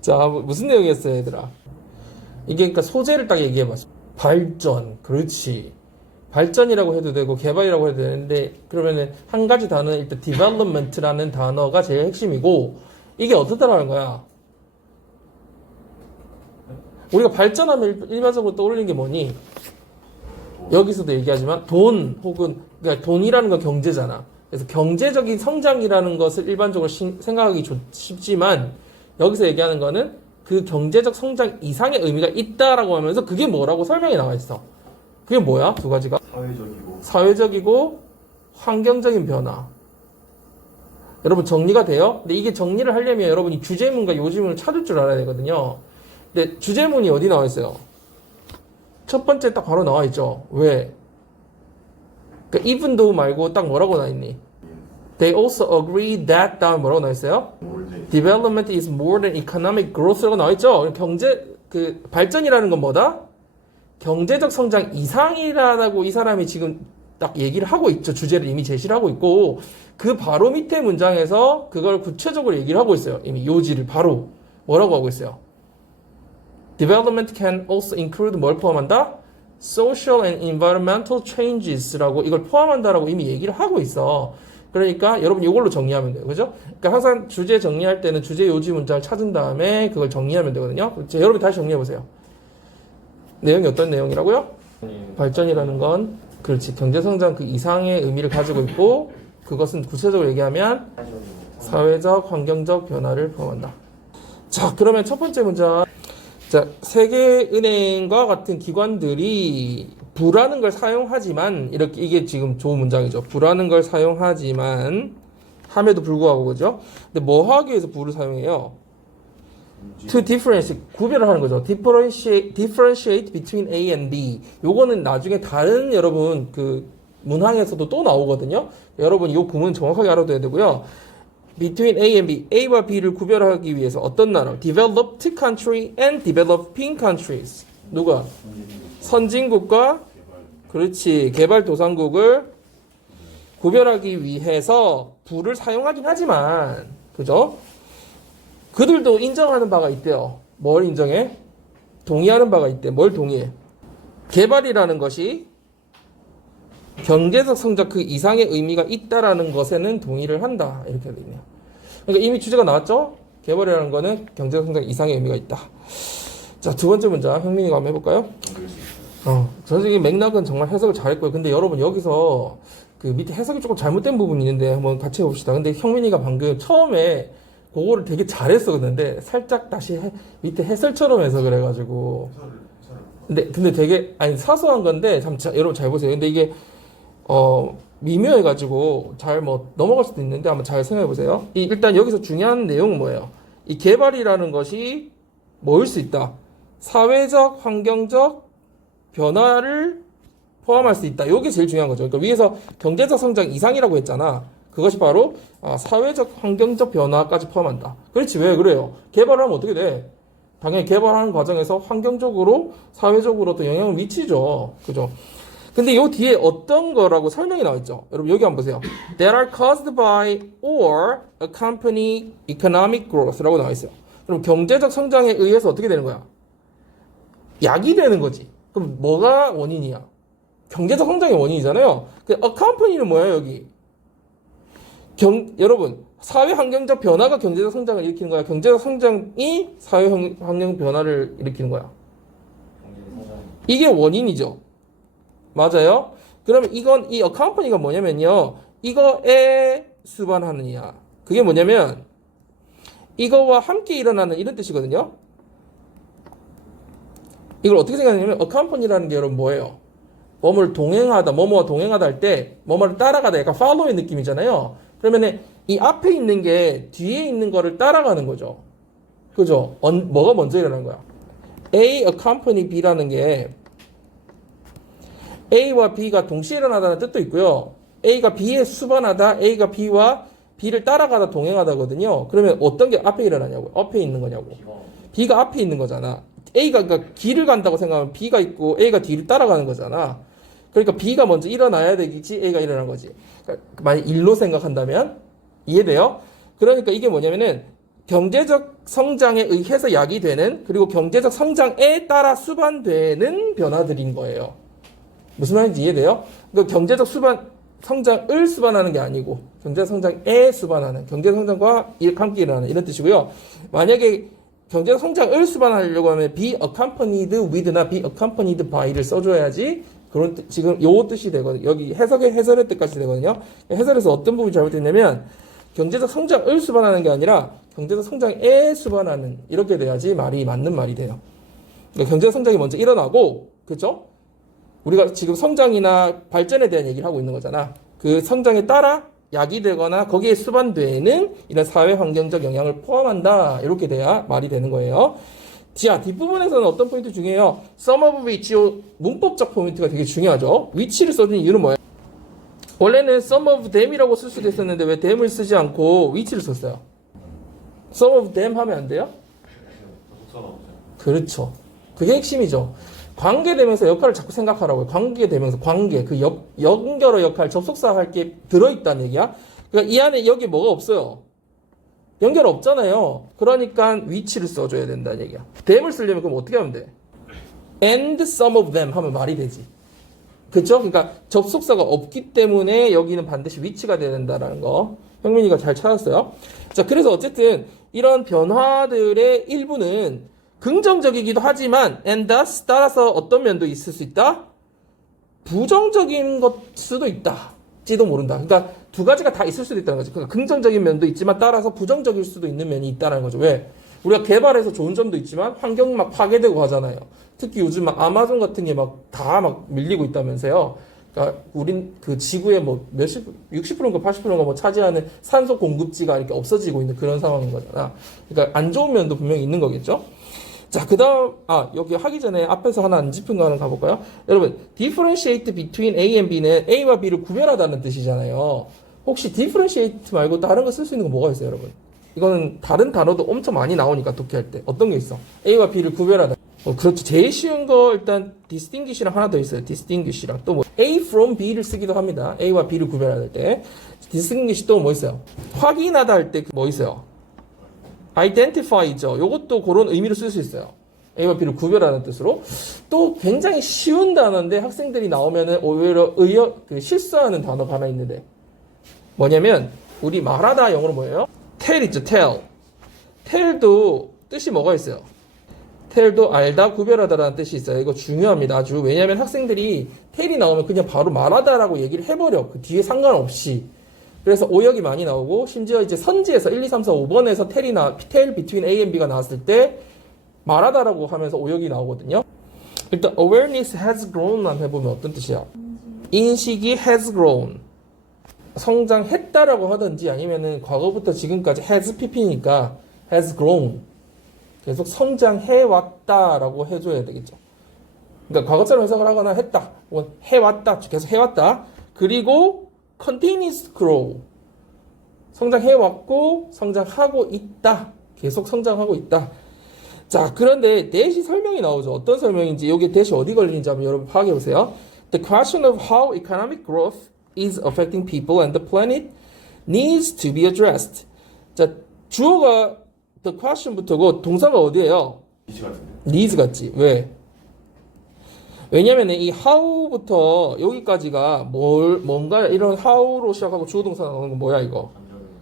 자, 무슨 내용이었어요, 얘들아? 이게 그러니까 소재를 딱 얘기해봐. 발전, 그렇지. 발전이라고 해도 되고 개발이라고 해도 되는데 그러면은 한 가지 단어는 일단 development라는 단어가 제일 핵심이고 이게 어떻다라는 거야? 우리가 발전하면 일반적으로 떠올리는 게 뭐니? 여기서도 얘기하지만 돈 혹은 그러니까 돈이라는 건 경제잖아. 그래서 경제적인 성장이라는 것을 일반적으로 생각하기 쉽지만 여기서 얘기하는 거는 그 경제적 성장 이상의 의미가 있다라고 하면서 그게 뭐라고 설명이 나와 있어. 그게 뭐야? 두 가지가? 사회적이고 환경적인 변화. 여러분 정리가 돼요? 근데 이게 정리를 하려면 여러분이 주제문과 요지문을 찾을 줄 알아야 되거든요. 근데 주제문이 어디 나와 있어요? 첫 번째 딱 바로 나와 있죠. 왜? 그러니까 even though 말고 딱 뭐라고 나와 있니? They also agree that 다음 뭐라고 나와 있어요? Development is more than economic growth라고 나와 있죠. 경제 그 발전이라는 건 뭐다? 경제적 성장 이상이라고 이 사람이 지금 딱 얘기를 하고 있죠. 주제를 이미 제시를 하고 있고 그 바로 밑에 문장에서 그걸 구체적으로 얘기를 하고 있어요. 이미 요지를 바로 뭐라고 하고 있어요? Development can also include 뭘 포함한다? Social and environmental changes라고 이걸 포함한다라고 이미 얘기를 하고 있어. 그러니까 여러분 이걸로 정리하면 돼요. 그죠? 그러니까 항상 주제 정리할 때는 주제 요지 문장을 찾은 다음에 그걸 정리하면 되거든요. 여러분 다시 정리해 보세요. 내용이 어떤 내용이라고요? 발전이라는 건 그렇지 경제성장 그 이상의 의미를 가지고 있고 그것은 구체적으로 얘기하면 사회적 환경적 변화를 포함한다. 자 그러면 첫 번째 문장 자 세계은행과 같은 기관들이 부라는 걸 사용하지만 이렇게 이게 지금 좋은 문장이죠. 부라는 걸 사용하지만 함에도 불구하고 그죠? 근데 뭐 하기 위해서 부를 사용해요? To differentiate 구별을 하는 거죠. differentiate between A and B. 요거는 나중에 다른 여러분 그 문항에서도 또 나오거든요. 여러분 이 구문 정확하게 알아둬야 되고요. Between A and B, A와 B를 구별하기 위해서 어떤 나라? Developed country and developing countries. 누가? 선진국과 그렇지 개발도상국을 구별하기 위해서 부를 사용하긴 하지만 그죠? 그들도 인정하는 바가 있대요. 뭘 인정해? 동의하는 바가 있대. 뭘 동의해? 개발이라는 것이 경제적 성장 그 이상의 의미가 있다라는 것에는 동의를 한다. 이렇게 되어 있네요. 그러니까 이미 주제가 나왔죠? 개발이라는 거는 경제적 성장 이상의 의미가 있다. 자, 두 번째 문장 형민이가 한번 해볼까요? 전적인 맥락은 정말 해석을 잘했고요. 근데 여러분 여기서 그 밑에 해석이 조금 잘못된 부분이 있는데 한번 같이 해봅시다. 근데 형민이가 방금 처음에 그거를 되게 잘했어. 근데 살짝 다시 밑에 해설처럼 해석을 해가지고 근데 되게 아니 사소한 건데 여러분 잘 보세요. 근데 이게 미묘해가지고 잘 뭐 넘어갈 수도 있는데 한번 잘 생각해 보세요. 일단 여기서 중요한 내용은 뭐예요? 이 개발이라는 것이 뭐일 수 있다? 사회적, 환경적 변화를 포함할 수 있다. 이게 제일 중요한 거죠. 그러니까 위에서 경제적 성장 이상이라고 했잖아. 그것이 바로 사회적, 환경적 변화까지 포함한다. 그렇지, 왜 그래요? 개발을 하면 어떻게 돼? 당연히 개발하는 과정에서 환경적으로, 사회적으로도 영향을 미치죠. 그죠? 근데 요 뒤에 어떤 거라고 설명이 나와 있죠? 여러분 여기 한번 보세요. That are caused by or accompany economic growth라고 나와 있어요. 그럼 경제적 성장에 의해서 어떻게 되는 거야? 약이 되는 거지. 그럼 뭐가 원인이야? 경제적 성장의 원인이잖아요. 그 accompany는 뭐예요, 여기? 여러분, 사회 환경적 변화가 경제적 성장을 일으키는 거야? 경제적 성장이 사회 환경 변화를 일으키는 거야? 이게 원인이죠. 맞아요? 그러면 이 accompany가 뭐냐면요. 이거에 수반하느냐. 그게 뭐냐면, 이거와 함께 일어나는 이런 뜻이거든요. 이걸 어떻게 생각하냐면, accompany라는 게 여러분 뭐예요? 뭐뭐를 동행하다, 뭐뭐와 동행하다 할 때, 뭐뭐를 따라가다 약간 follow의 느낌이잖아요. 그러면은 이 앞에 있는 게 뒤에 있는 거를 따라가는 거죠. 그죠? 뭐가 먼저 일어난 거야? A accompany B라는 게 A와 B가 동시에 일어나다는 뜻도 있고요. A가 B에 수반하다, A가 B를 따라가다 동행하다거든요. 그러면 어떤 게 앞에 일어나냐고? 앞에 있는 거냐고? B가 앞에 있는 거잖아. A가 그러니까 길을 간다고 생각하면 B가 있고 A가 뒤를 따라가는 거잖아. 그러니까 B가 먼저 일어나야 되겠지 A가 일어난 거지. 그러니까 만약 일로 생각한다면 이해돼요? 그러니까 이게 뭐냐면은 경제적 성장에 의해서 야기되는 그리고 경제적 성장에 따라 수반되는 변화들인 거예요. 무슨 말인지 이해돼요? 그러니까 경제적 성장을 수반하는 게 아니고 경제적 성장에 수반하는 경제적 성장과 함께 일어나는 이런 뜻이고요. 만약에 경제적 성장을 수반하려고 하면 be accompanied with나 be accompanied by를 써줘야지 그런 지금 요 뜻이 되거든요. 여기 해설의 뜻까지 되거든요. 해설에서 어떤 부분이 잘못됐냐면 경제적 성장을 수반하는 게 아니라 경제적 성장에 수반하는 이렇게 돼야지 말이 맞는 말이 돼요. 그러니까 경제적 성장이 먼저 일어나고 그렇죠? 우리가 지금 성장이나 발전에 대한 얘기를 하고 있는 거잖아. 그 성장에 따라 야기되거나 거기에 수반되는 이런 사회 환경적 영향을 포함한다. 이렇게 돼야 말이 되는 거예요. 자, 뒷부분에서는 어떤 포인트 중요해요? Some of which 문법적 포인트가 되게 중요하죠. which를 써준 이유는 뭐예요? 원래는 some of them이라고 쓸 수도 있었는데 왜 them을 쓰지 않고 which를 썼어요? some of them 하면 안 돼요? 그렇죠. 그게 핵심이죠. 관계대명사 역할을 자꾸 생각하라고요. 관계대명사, 관계, 그 연결어 역할, 접속사 할 게 들어있다는 얘기야. 그러니까 이 안에 여기 뭐가 없어요. 연결 없잖아요. 그러니까 which를 써줘야 된다는 얘기야. them을 쓰려면 그럼 어떻게 하면 돼? and some of them 하면 말이 되지. 그렇죠? 그러니까 접속사가 없기 때문에 여기는 반드시 which가 돼야 된다는 거. 형민이가 잘 찾았어요. 자, 그래서 어쨌든 이런 변화들의 일부는 긍정적이기도 하지만 and thus 따라서 어떤 면도 있을 수 있다? 부정적인 것 수도 있다지도 모른다. 그러니까 두 가지가 다 있을 수도 있다는 거죠. 그러니까 긍정적인 면도 있지만 따라서 부정적일 수도 있는 면이 있다는 거죠. 왜? 우리가 개발해서 좋은 점도 있지만 환경이 막 파괴되고 하잖아요. 특히 요즘 막 아마존 같은 게 막 다 막 밀리고 있다면서요. 그러니까 우린 그 지구의 뭐 몇십 60%인가 80%인가 뭐 차지하는 산소 공급지가 이렇게 없어지고 있는 그런 상황인 거잖아. 그러니까 안 좋은 면도 분명히 있는 거겠죠. 자, 그 다음, 여기 하기 전에 앞에서 하나 안 짚은 거 하나 가볼까요? 여러분, differentiate between A and B는 A와 B를 구별하다는 뜻이잖아요. 혹시 differentiate 말고 다른 거 쓸 수 있는 거 뭐가 있어요, 여러분? 이거는 다른 단어도 엄청 많이 나오니까 독해할 때. 어떤 게 있어? A와 B를 구별하다. 그렇죠. 제일 쉬운 거 일단 distinguish랑 하나 더 있어요. distinguish랑 또 뭐 A from B를 쓰기도 합니다. A와 B를 구별할 때. distinguish 또 뭐 있어요? 확인하다 할 때 뭐 있어요? identify죠. 요것도 그런 의미로 쓸 수 있어요. A와 B를 구별하는 뜻으로. 또 굉장히 쉬운 단어인데 학생들이 나오면은 오히려 실수하는 단어가 하나 있는데 뭐냐면 우리 말하다 영어로 뭐예요? tell 있죠. tell. tell도 뜻이 뭐가 있어요? tell도 알다, 구별하다라는 뜻이 있어요. 이거 중요합니다. 아주. 왜냐하면 학생들이 tell이 나오면 그냥 바로 말하다라고 얘기를 해버려. 그 뒤에 상관없이. 그래서 오역이 많이 나오고 심지어 이제 선지에서 1, 2, 3, 4, 5번에서 tell between A and B가 나왔을 때 말하다라고 하면서 오역이 나오거든요. 일단 awareness has grown만 해보면 어떤 뜻이야? 인식이 has grown. 성장했다라고 하든지 아니면은 과거부터 지금까지 has pp니까 has grown. 계속 성장해왔다라고 해줘야 되겠죠. 그러니까 과거처럼 해석을 하거나 했다. 혹은 해왔다. 계속 해왔다. 그리고 continuous grow. 성장해왔고 성장하고 있다. 계속 성장하고 있다. 자, 그런데 대시 설명이 나오죠. 어떤 설명인지 여기 대시 어디 걸리는지 한번 여러분 파악해 보세요. The question of how economic growth is affecting people and the planet needs to be addressed. 자, 주어가 the question부터고 동사가 어디예요? needs 같지. 왜? 왜냐면 이 how부터 여기까지가 뭔가 이런 how로 시작하고 주어 동사 나오는 건 뭐야 이거?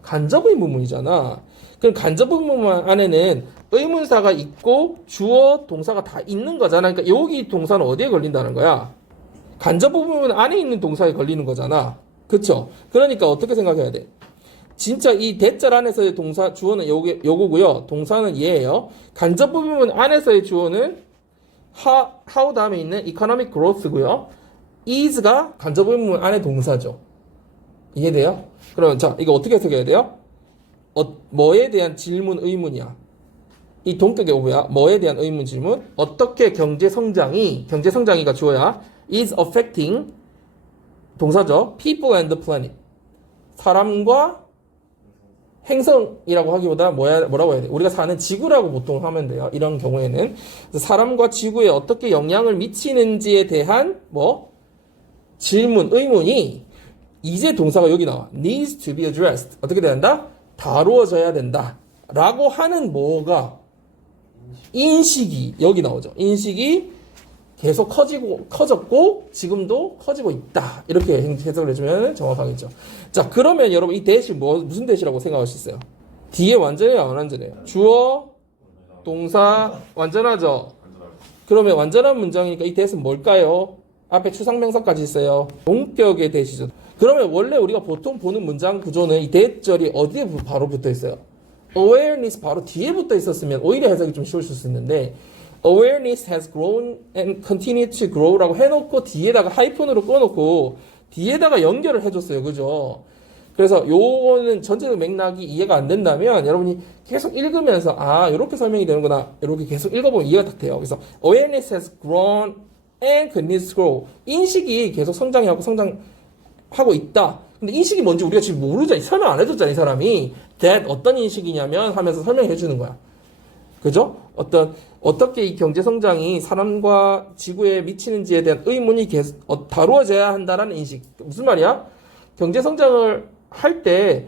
간접 의문문이잖아. 그럼 간접 의문문 안에는 의문사가 있고 주어 동사가 다 있는 거잖아. 그러니까 여기 동사는 어디에 걸린다는 거야? 간접 의문문 안에 있는 동사에 걸리는 거잖아. 그쵸? 그러니까 어떻게 생각해야 돼? 진짜 이 대절 안에서의 동사 주어는 요거고요. 동사는 얘예요. 간접 의문문 안에서의 주어는 how 다음에 있는 economic growth고요. is가 간접 의문문 안에 동사죠. 이해돼요? 그러면 자, 이거 어떻게 해석해야 돼요? 뭐에 대한 질문 의문이야. 이 동격의 오브야. 뭐에 대한 의문 질문? 어떻게 경제 성장이가 주어야 is affecting 동사죠. people and the planet. 사람과 행성이라고 하기보다 뭐라고 해야 돼? 우리가 사는 지구라고 보통 하면 돼요. 이런 경우에는 사람과 지구에 어떻게 영향을 미치는지에 대한 질문, 의문이 이제 동사가 여기 나와. needs to be addressed. 어떻게 돼야 된다? 다루어져야 된다. 라고 하는 뭐가 인식이 여기 나오죠. 인식이 계속 커졌고 지금도 커지고 있다. 이렇게 해석을 해주면 정확하겠죠. 자, 그러면 여러분 이 대시 무슨 대시라고 생각할 수 있어요? 뒤에 완전해요, 안 완전해요? 주어, 동사, 완전하죠? 그러면 완전한 문장이니까 이 대시는 뭘까요? 앞에 추상명사까지 있어요. 동격의 대시죠. 그러면 원래 우리가 보통 보는 문장 구조는 이 대절이 어디에 바로 붙어 있어요? awareness 바로 뒤에 붙어 있었으면 오히려 해석이 좀 쉬울 수 있는데 awareness has grown and continue to grow라고 해놓고 뒤에다가 하이픈으로 꺼놓고 뒤에다가 연결을 해줬어요. 그죠? 그래서 요거는 전체적 맥락이 이해가 안 된다면 여러분이 계속 읽으면서 아 이렇게 설명이 되는구나 이렇게 계속 읽어보면 이해가 딱 돼요. 그래서 awareness has grown and continues to grow 인식이 계속 성장하고 있다. 근데 인식이 뭔지 우리가 지금 모르잖아. 설명 안 해줬잖아 이 사람이. that 어떤 인식이냐면 하면서 설명해 주는 거야. 그죠? 어떻게 이 경제 성장이 사람과 지구에 미치는지에 대한 의문이 계속 다루어져야 한다라는 인식. 무슨 말이야? 경제 성장을 할 때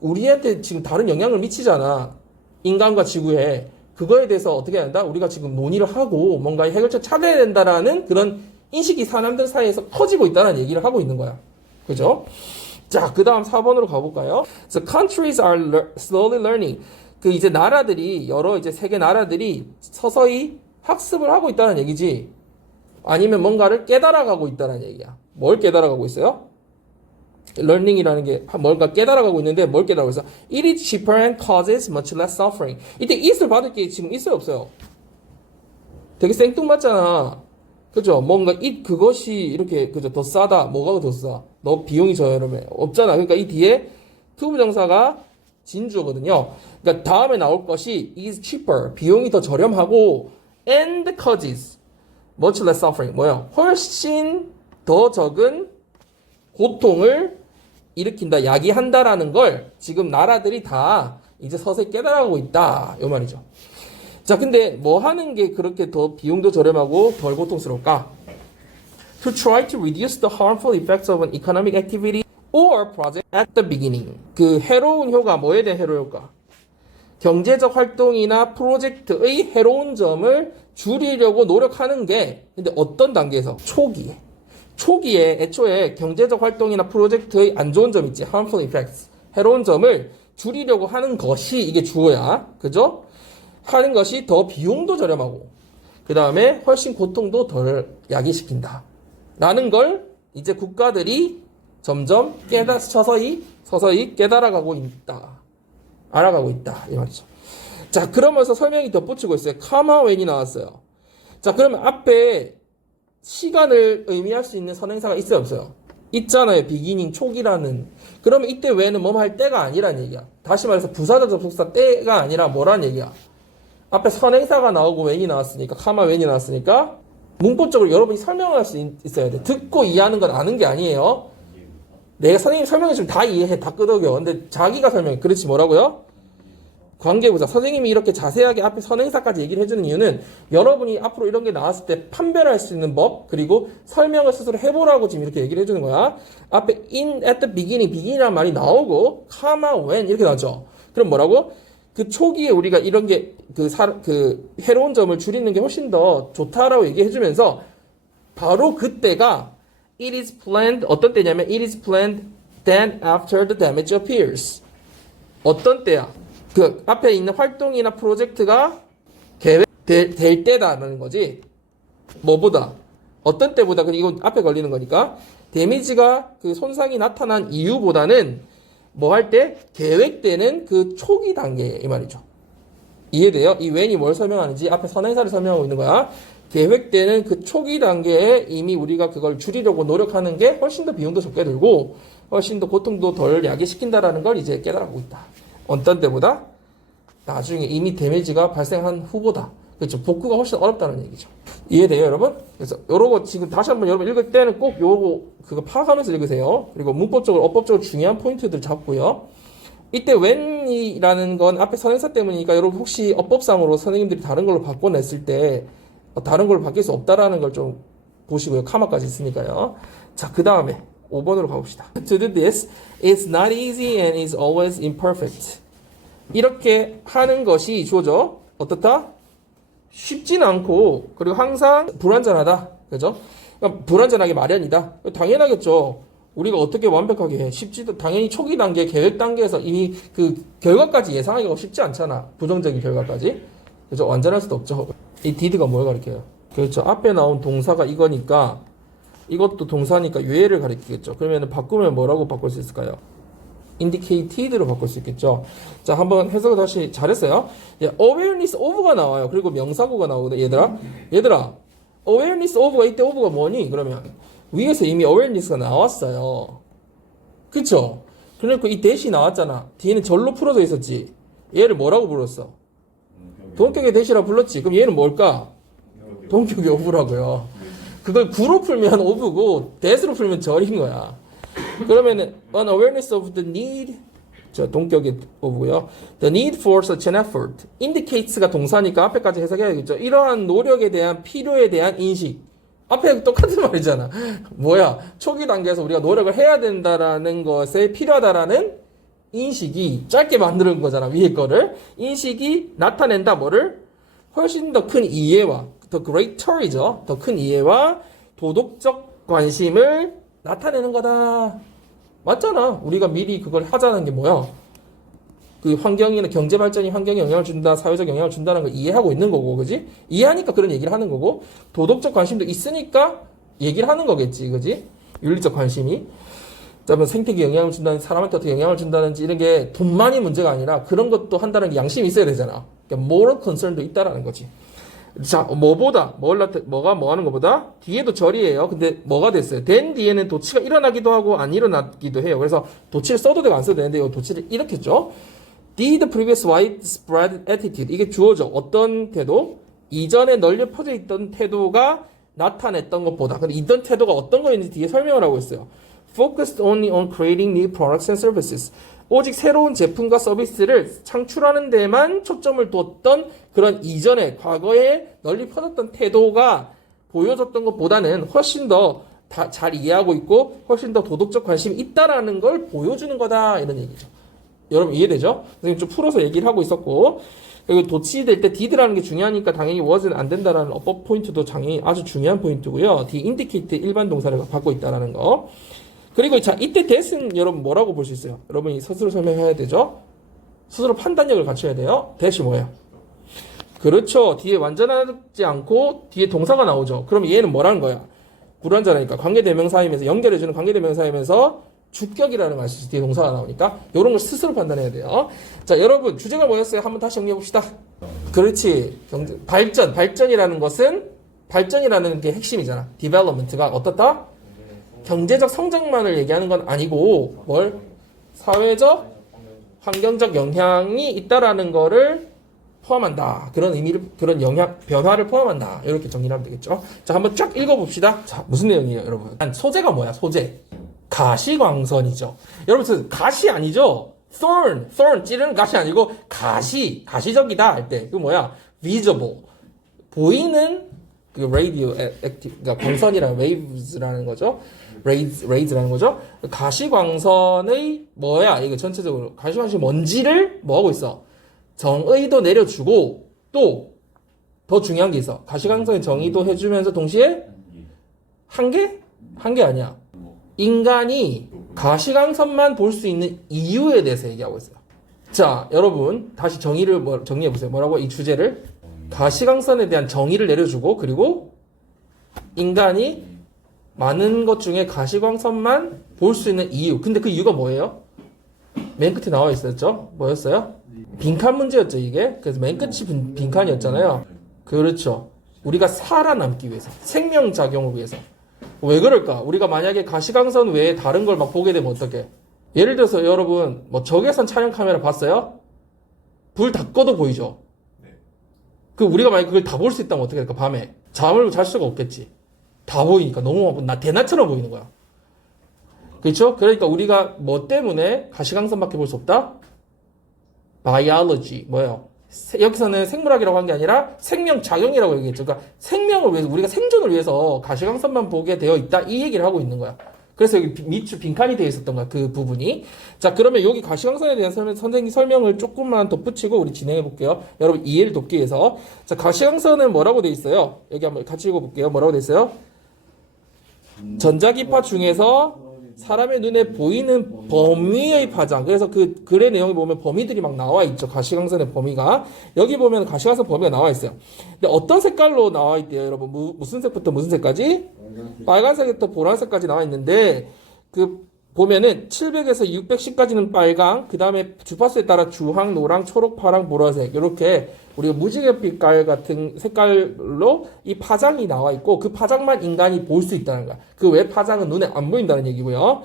우리한테 지금 다른 영향을 미치잖아. 인간과 지구에. 그거에 대해서 어떻게 해야 한다? 우리가 지금 논의를 하고 뭔가 해결책 찾아야 된다라는 그런 인식이 사람들 사이에서 커지고 있다는 얘기를 하고 있는 거야. 그죠? 자, 그 다음 4번으로 가볼까요? So countries are slowly learning. 그 이제 나라들이 여러 이제 세계 나라들이 서서히 학습을 하고 있다는 얘기지. 아니면 뭔가를 깨달아가고 있다는 얘기야. 뭘 깨달아가고 있어요? learning이라는 게 뭔가 깨달아가고 있는데 뭘 깨달아가고 있어? It is cheaper and causes much less suffering. 이때 it을 받을 게 지금 있어요, 없어요? 되게 생뚱맞잖아. 그죠? 뭔가 그것이 이렇게 그죠? 더 싸다. 뭐가 더 싸? 너 비용이 저렴해. 없잖아. 그러니까 이 뒤에 투부정사가 진주어거든요. 그러니까 다음에 나올 것이 is cheaper. 비용이 더 저렴하고 and causes much less suffering. 뭐야? 훨씬 더 적은 고통을 일으킨다, 야기한다라는 걸 지금 나라들이 다 이제 서서히 깨달아가고 있다. 이 말이죠. 자, 근데 뭐 하는 게 그렇게 더 비용도 저렴하고 덜 고통스러울까? To try to reduce the harmful effects of an economic activity or project at the beginning. 그 해로운 효과, 뭐에 대한 해로운 효과? 경제적 활동이나 프로젝트의 해로운 점을 줄이려고 노력하는 게 근데 어떤 단계에서? 초기에 애초에 경제적 활동이나 프로젝트의 안 좋은 점 있지. harmful effects. 해로운 점을 줄이려고 하는 것이 이게 주어야. 그죠? 하는 것이 더 비용도 저렴하고 그 다음에 훨씬 고통도 덜 야기시킨다. 라는 걸 이제 국가들이 점점 서서히 깨달아가고 있다. 알아가고 있다. 이 말이죠. 자, 그러면서 설명이 덧붙이고 있어요. comma when이 나왔어요. 자, 그러면 앞에 시간을 의미할 수 있는 선행사가 있어요, 없어요? 있잖아요. beginning, 초기라는. 그러면 이때 when은 뭐뭐 할 때가 아니란 얘기야. 다시 말해서 부사적 접속사 때가 아니라 뭐란 얘기야. 앞에 선행사가 나오고 when이 나왔으니까, comma when이 나왔으니까 문법적으로 여러분이 설명할 수 있어야 돼. 듣고 이해하는 건 아는 게 아니에요. 내가 선생님 설명해주면 다 이해해, 다 끄덕여. 근데 자기가 설명해. 그렇지 뭐라고요? 관계부사. 선생님이 이렇게 자세하게 앞에 선행사까지 얘기를 해주는 이유는 여러분이 앞으로 이런 게 나왔을 때 판별할 수 있는 법 그리고 설명을 스스로 해보라고 지금 이렇게 얘기를 해주는 거야. 앞에 in at the beginning이라는 말이 나오고 comma when 이렇게 나오죠. 그럼 뭐라고? 그 초기에 우리가 이런 게 그 해로운 점을 줄이는 게 훨씬 더 좋다라고 얘기해주면서 바로 그때가 it is planned 어떤 때냐면 it is planned then after the damage appears. 어떤 때야? 그 앞에 있는 활동이나 프로젝트가 계획될 때다라는 거지. 뭐보다 어떤 때보다 이건 앞에 걸리는 거니까 데미지가 그 손상이 나타난 이유보다는 뭐 할 때 계획되는 그 초기 단계 이 말이죠. 이해돼요? 이 when이 뭘 설명하는지 앞에 선행사를 설명하고 있는 거야. 계획되는 그 초기 단계에 이미 우리가 그걸 줄이려고 노력하는 게 훨씬 더 비용도 적게 들고 훨씬 더 고통도 덜 야기시킨다라는 걸 이제 깨달아가고 있다. 어떤 때보다 나중에 이미 데미지가 발생한 후보다. 그렇죠. 복구가 훨씬 어렵다는 얘기죠. 이해돼요, 여러분? 그래서 요러고 지금 다시 한번 여러분 읽을 때는 꼭 요거 그거 파악하면서 읽으세요. 그리고 문법적으로 어법적으로 중요한 포인트들 잡고요. 이때 when이라는 건 앞에 선행사 때문이니까 여러분 혹시 어법상으로 선생님들이 다른 걸로 바꿔냈을 때 다른 걸로 바뀔 수 없다라는 걸 좀 보시고요. 카마까지 있으니까요. 자, 그 다음에 5번으로 가봅시다. To do this is not easy and is always imperfect. 이렇게 하는 것이 주어져. 어떻다? 쉽진 않고 그리고 항상 불완전하다. 그죠? 그러니까 불완전하게 마련이다. 당연하겠죠. 우리가 어떻게 완벽하게 해? 쉽지도 당연히 초기 단계 계획 단계에서 이미 그 결과까지 예상하기가 쉽지 않잖아. 부정적인 결과까지. 그죠? 완전할 수도 없죠. 이 did가 뭘 가리켜요? 그렇죠. 앞에 나온 동사가 이거니까 이것도 동사니까 유해를 가리키겠죠. 그러면 바꾸면 뭐라고 바꿀 수 있을까요? indicated로 바꿀 수 있겠죠. 자, 한번 해석을 다시 잘했어요. awareness of가 나와요. 그리고 명사구가 나오거든. 얘들아 awareness of가 이때 of가 뭐니? 그러면 위에서 이미 awareness가 나왔어요. 그쵸? 그러니까 이 대시 나왔잖아. 뒤에는 절로 풀어져 있었지. 얘를 뭐라고 불렀어? 동격의 대시라고 불렀지. 그럼 얘는 뭘까? 동격의 of라고요. 그걸 구로 풀면 of고 대시로 풀면 절인 거야. 그러면은 an awareness of the need, 저 동격의 of고요. The need for such an effort indicates가 동사니까 앞에까지 해석해야겠죠. 이러한 노력에 대한 필요에 대한 인식. 앞에 똑같은 말이잖아. 뭐야? 초기 단계에서 우리가 노력을 해야 된다라는 것에 필요하다라는 인식이 짧게 만드는 거잖아. 위에 거를. 인식이 나타낸다 뭐를? 훨씬 더 큰 이해와 더 greater이죠. 더 큰 이해와 도덕적 관심을 나타내는 거다. 맞잖아. 우리가 미리 그걸 하자는 게 뭐야? 그 환경이나 경제 발전이 환경에 영향을 준다, 사회적 영향을 준다는 걸 이해하고 있는 거고, 그지? 이해하니까 그런 얘기를 하는 거고, 도덕적 관심도 있으니까 얘기를 하는 거겠지, 그지? 윤리적 관심이. 그다음에 생태계에 영향을 준다는, 사람한테 어떻게 영향을 준다는지 이런 게 돈만이 문제가 아니라 그런 것도 한다는 게 양심이 있어야 되잖아. 그러니까 moral concern도 있다라는 거지. 자, 뭐보다, 뭐가 뭐 하는 것보다 뒤에도 절이에요. 근데 뭐가 됐어요? 된 뒤에는 도치가 일어나기도 하고 안 일어나기도 해요. 그래서 도치를 써도 되고 안 써도 되는데 이 도치를 이렇게 했죠. Did the previous widespread attitude. 이게 주어져. 어떤 태도? 이전에 널리 퍼져 있던 태도가 나타냈던 것보다. 근데 이던 태도가 어떤 거였는지 뒤에 설명을 하고 있어요. Focused only on creating new products and services. 오직 새로운 제품과 서비스를 창출하는 데만 초점을 두었던 그런 이전에 과거에 널리 퍼졌던 태도가 보여줬던 것보다는 훨씬 더 잘 이해하고 있고 훨씬 더 도덕적 관심이 있다라는 걸 보여주는 거다. 이런 얘기죠. 여러분 이해되죠? 선생님 좀 풀어서 얘기를 하고 있었고, 그리고 도치될 때 did라는 게 중요하니까 당연히 was는 안 된다라는 어법 포인트도 아주 중요한 포인트고요. d indicate 일반 동사를 갖고 있다라는 거. 그리고 자, 이때 that은 여러분 뭐라고 볼 수 있어요? 여러분이 스스로 설명해야 되죠? 스스로 판단력을 갖춰야 돼요. that이 뭐예요? 그렇죠. 뒤에 완전하지 않고 뒤에 동사가 나오죠. 그럼 얘는 뭐라는 거야? 불완전하니까 관계대명사이면서 연결해주는 관계대명사이면서 주격이라는 걸 알 수 있어요. 뒤에 동사가 나오니까 이런 걸 스스로 판단해야 돼요. 자, 여러분 주제가 뭐였어요? 한번 다시 정리해 봅시다. 그렇지. 발전이라는 것은 발전이라는 게 핵심이잖아. development가 어떻다? 경제적 성장만을 얘기하는 건 아니고 뭘? 사회적, 환경적 영향이 있다라는 거를 포함한다. 그런 의미를, 그런 변화를 포함한다. 이렇게 정리를 하면 되겠죠. 자, 한번 쫙 읽어봅시다. 자, 무슨 내용이에요, 여러분? 소재가 뭐야, 소재? 가시광선이죠. 여러분, 가시 아니죠? thorn, 찌르는 가시 아니고 가시적이다 할 때, 그 뭐야? visible. 보이는 그 radio active, 그러니까 광선이라는 waves라는 거죠. rays라는 거죠. 가시광선의 뭐야? 이거 전체적으로 가시광선이 뭔지를 뭐 하고 있어? 정의도 내려주고 또 더 중요한 게 있어. 가시광선의 정의도 해주면서 동시에 한계 아니야. 인간이 가시광선만 볼 수 있는 이유에 대해서 얘기하고 있어요. 자, 여러분 다시 정리해 보세요. 뭐라고? 이 주제를 가시광선에 대한 정의를 내려주고 그리고 인간이 많은 것 중에 가시광선만 볼 수 있는 이유. 근데 그 이유가 뭐예요? 맨 끝에 나와 있었죠? 뭐였어요? 빈칸 문제였죠, 이게. 그래서 맨 끝이 빈칸이었잖아요. 그렇죠. 우리가 살아남기 위해서, 생명작용을 위해서. 왜 그럴까? 우리가 만약에 가시광선 외에 다른 걸 막 보게 되면 어떡해? 예를 들어서 여러분 뭐 적외선 촬영 카메라 봤어요? 불 다 꺼도 보이죠? 그 우리가 만약에 그걸 다 볼 수 있다면 어떻게 될까? 밤에 잠을 잘 수가 없겠지. 다 보이니까 너무 대낮처럼 보이는 거야. 그렇죠? 그러니까 우리가 뭐 때문에 가시광선밖에 볼 수 없다? biology 뭐예요? 여기서는 생물학이라고 한 게 아니라 생명작용이라고 얘기했죠. 그러니까 생명을 위해서, 우리가 생존을 위해서 가시광선만 보게 되어 있다 이 얘기를 하고 있는 거야. 그래서 여기 밑줄 빈칸이 되어 있었던 거야, 그 부분이. 자, 그러면 여기 가시광선에 대한 선생님 설명을 조금만 덧붙이고 우리 진행해 볼게요. 여러분 이해를 돕기 위해서. 자, 가시광선은 뭐라고 되어 있어요? 여기 한번 같이 읽어 볼게요. 뭐라고 되어 있어요? 전자기파 중에서 사람의 눈에 보이는 범위의 파장. 그래서 그 글의 내용에 보면 범위들이 막 나와 있죠. 가시광선의 범위가. 여기 보면 가시광선 범위가 나와 있어요. 근데 어떤 색깔로 나와 있대요, 여러분? 무슨 색부터 무슨 색까지? 빨간색부터 보라색까지 나와 있는데, 그, 보면은 700에서 610까지는 빨강, 그 다음에 주파수에 따라 주황, 노랑, 초록, 파랑, 보라색. 이렇게 우리가 무지갯빛깔 같은 색깔로 이 파장이 나와 있고, 그 파장만 인간이 볼 수 있다는 거야. 그 외 파장은 눈에 안 보인다는 얘기고요.